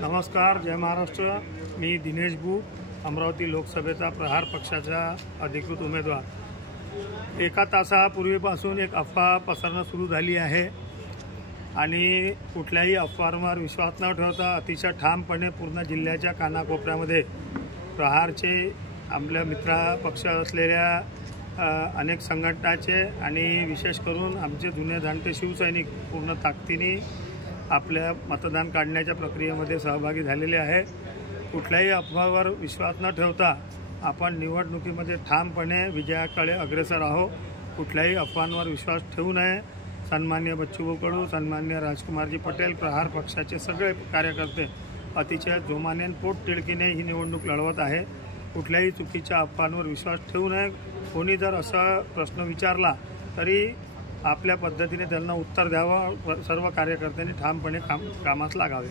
नमस्कार, जय महाराष्ट्र। मी दिनेश बू, अमरावती लोकसभेचा प्रहार पक्षाचा अधिकृत उमेदवार। एका तासापूर्वीपासून एक अफवा पसरणं सुरू झाली आहे आणि कुठल्याही अफवांवर विश्वास न ठेवता अतिशय ठामपणे पूर्ण जिल्ह्याच्या कानाकोपऱ्यामध्ये प्रहारचे आपल्या मित्र पक्ष असलेल्या अनेक संघटनाचे आणि विशेष करून आमचे जुने जाणते शिवसैनिक पूर्ण ताकदीने आपल्या मतदान काढण्याच्या प्रक्रियेमध्ये सहभागी झालेले आहे। कुठल्याही अफवावर विश्वास न ठेवता आपण निवडणुकीमध्ये ठामपणे विजयाकडे अग्रेसर आहोत। कुठल्याही अफवांवर विश्वास ठेवू नये। सन्मान्य बच्चूभाऊ कडू, सन्मान्य राजकुमारजी पटेल, प्रहार पक्षाचे सगळे कार्यकर्ते अतिशय जोमाने पोटतिडकीने ही निवडणूक लढवत आहे। कुठल्याही चुकीच्या अफवांवर विश्वास ठेवू नये। कोणी जर असा प्रश्न विचारला तरी आपल्या पद्धतीने त्यांना उत्तर द्यावं। सर्व कार्यकर्त्यांनी ठामपणे कामास लागावे।